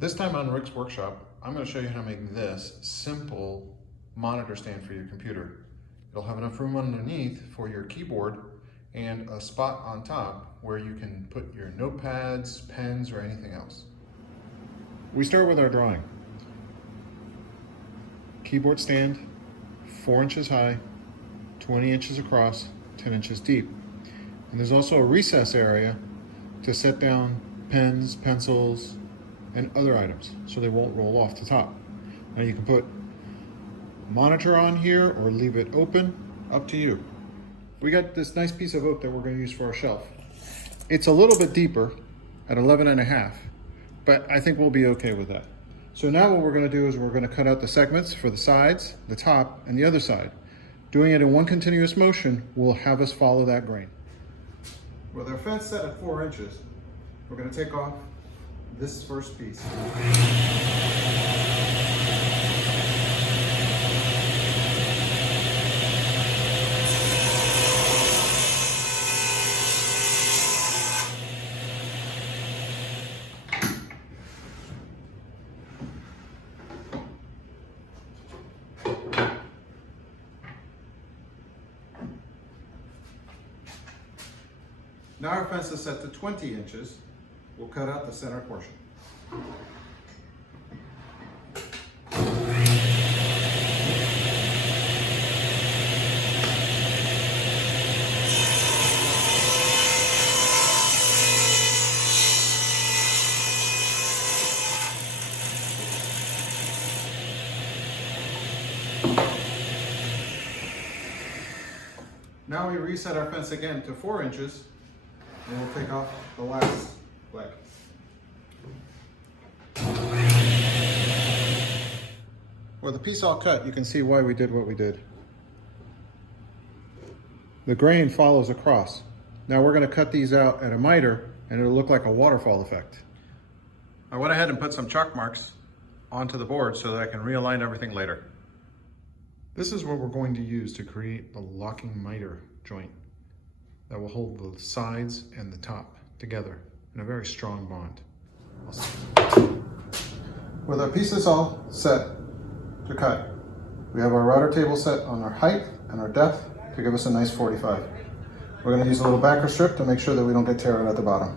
This time on Rick's workshop, I'm going to show you how to make this simple monitor stand for your computer. It'll have enough room underneath for your keyboard and a spot on top where you can put your notepads, pens, or anything else. We start with our drawing. Keyboard stand, 4 inches high, 20 inches across, 10 inches deep. And there's also a recess area to set down pens, pencils, and other items so they won't roll off the top. Now you can put a monitor on here or leave it open, up to you. We got this nice piece of oak that we're going to use for our shelf. It's a little bit deeper at 11.5, but I think we'll be okay with that. So now what we're going to do is we're going to cut out the segments for the sides, the top, and the other side. Doing it in one continuous motion will have us follow that grain. With our fence set at 4 inches, we're going to take off this first piece. Now our fence is set to 20 inches. We'll cut out the center portion. Now we reset our fence again to 4 inches, and we'll take off the last leg. With the piece all cut, you can see why we did what we did. The grain follows across. Now we're going to cut these out at a miter, and it'll look like a waterfall effect. I went ahead and put some chalk marks onto the board so that I can realign everything later. This is what we're going to use to create the locking miter joint that will hold the sides and the top together in a very strong bond. With our pieces all set to cut, we have our router table set on our height and our depth to give us a nice 45. We're going to use a little backer strip to make sure that we don't get tear out at the bottom.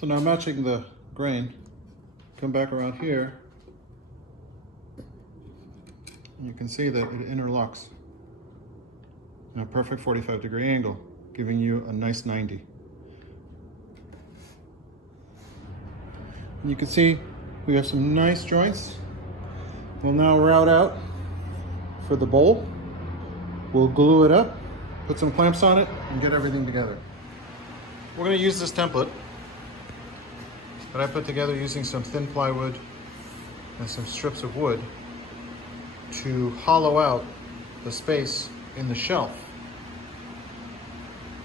So now matching the grain, come back around here, and you can see that it interlocks in a perfect 45-degree angle, giving you a nice 90. And you can see we have some nice joints. We'll now route out for the bowl. We'll glue it up, put some clamps on it, and get everything together. We're going to use this template that I put together using some thin plywood and some strips of wood to hollow out the space in the shelf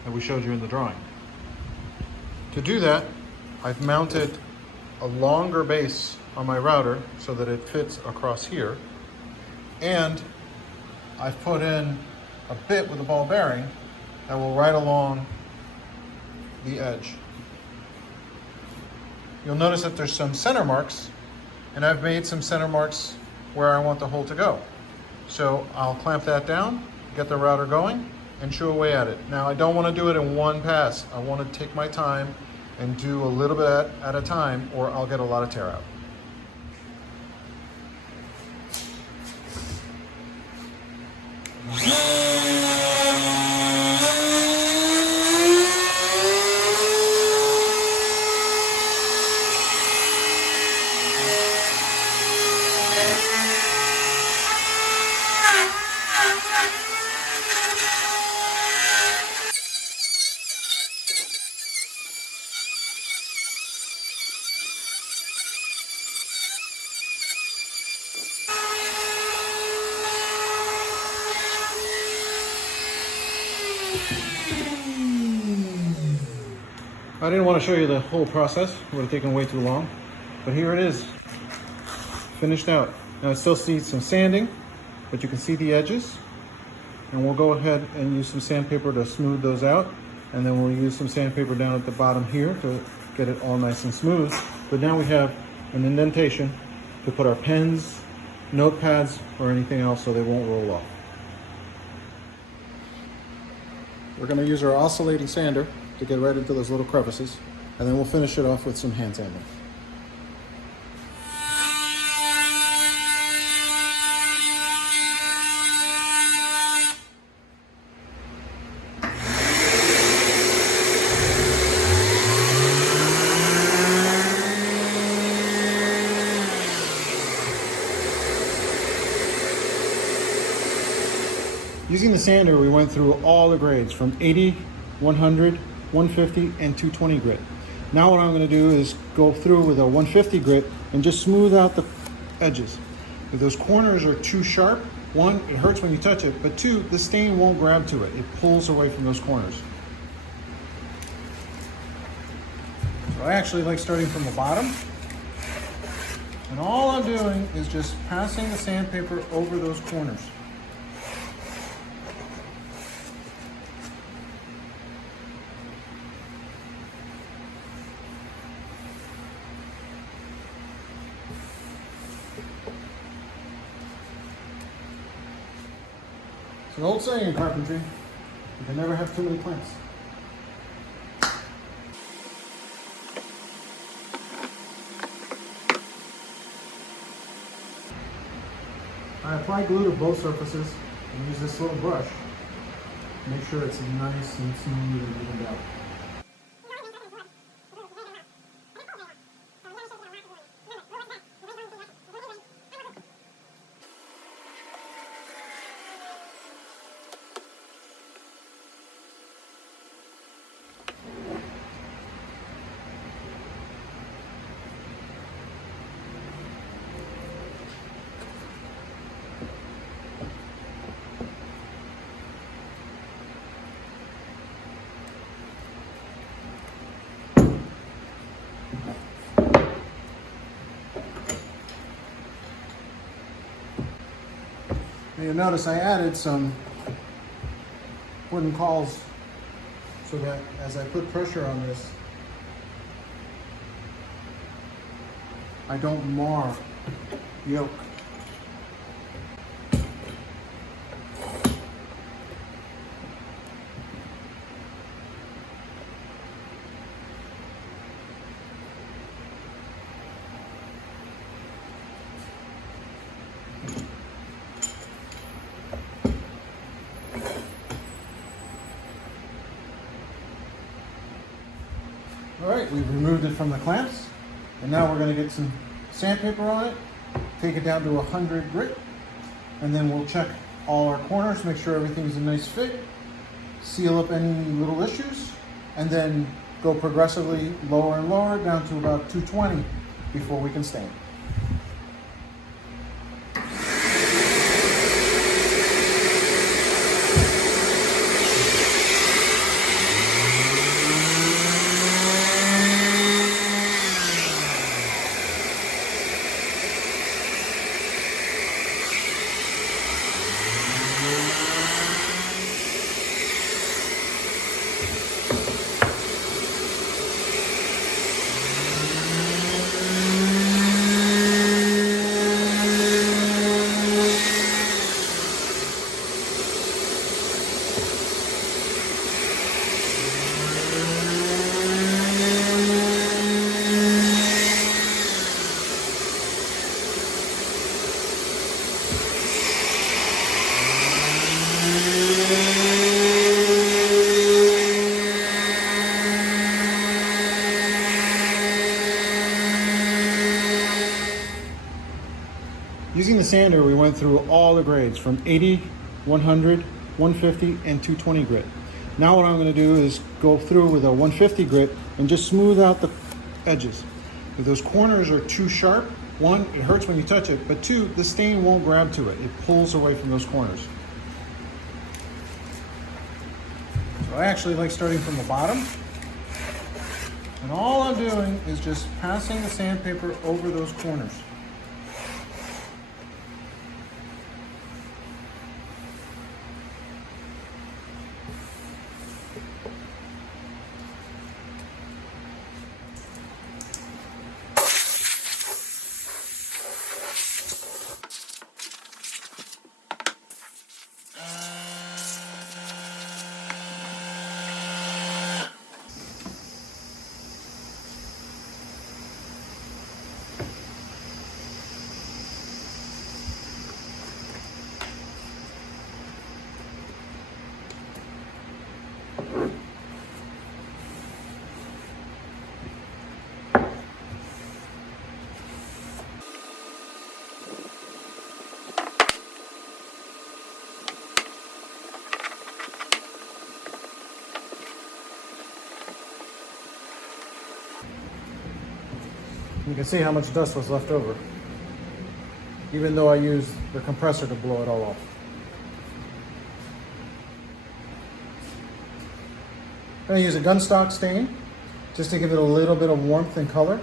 that we showed you in the drawing. To do that, I've mounted a longer base on my router so that it fits across here, and I've put in a bit with a ball bearing that will ride along the edge. You'll notice that there's some center marks, and I've made some center marks where I want the hole to go. So I'll clamp that down, get the router going, and chew away at it. Now I don't want to do it in one pass. I want to take my time and do a little bit at a time, or I'll get a lot of tear out. I didn't want to show you the whole process. It would have taken way too long. But here it is, finished out. Now I still see some sanding, but you can see the edges. And we'll go ahead and use some sandpaper to smooth those out. And then we'll use some sandpaper down at the bottom here to get it all nice and smooth. But now we have an indentation to put our pens, notepads, or anything else so they won't roll off. We're going to use our oscillating sander to get right into those little crevices, and then we'll finish it off with some hand sanding. Using the sander, we went through all the grades from 80, 100, 150, and 220 grit. Now what I'm going to do is go through with a 150 grit and just smooth out the edges. If those corners are too sharp, one, it hurts when you touch it, but two, the stain won't grab to it. It pulls away from those corners. So I actually like starting from the bottom. And all I'm doing is just passing the sandpaper over those corners. It's an old saying in carpentry, you can never have too many clamps. I apply glue to both surfaces and use this little brush to make sure it's nice and smooth and evened out. You'll notice I added some wooden cawls so that as I put pressure on this, I don't mar yoke. All right, we've removed it from the clamps, and now we're going to get some sandpaper on it, take it down to 100 grit, and then we'll check all our corners, make sure everything's a nice fit, seal up any little issues, and then go progressively lower and lower down to about 220 before we can stain. Using the sander, we went through all the grades from 80, 100, 150, and 220 grit. Now what I'm going to do is go through with a 150 grit and just smooth out the edges. If those corners are too sharp, one, it hurts when you touch it, but two, the stain won't grab to it. It pulls away from those corners. So I actually like starting from the bottom. And all I'm doing is just passing the sandpaper over those corners. You can see how much dust was left over, even though I used the compressor to blow it all off. I'm going to use a gunstock stain just to give it a little bit of warmth and color.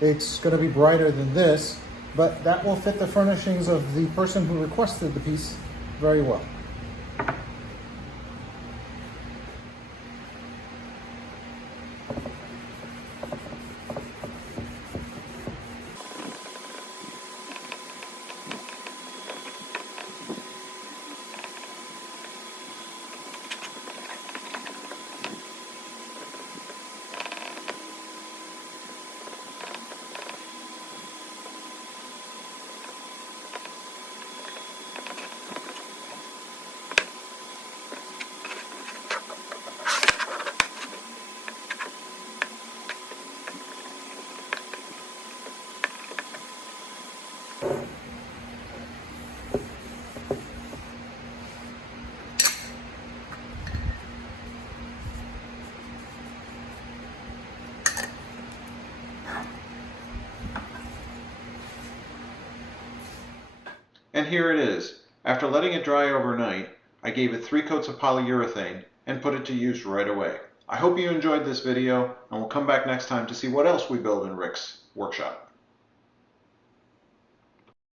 It's going to be brighter than this, but that will fit the furnishings of the person who requested the piece very well. And here it is. After letting it dry overnight, I gave it 3 coats of polyurethane and put it to use right away. I hope you enjoyed this video, and we'll come back next time to see what else we build in Rick's workshop.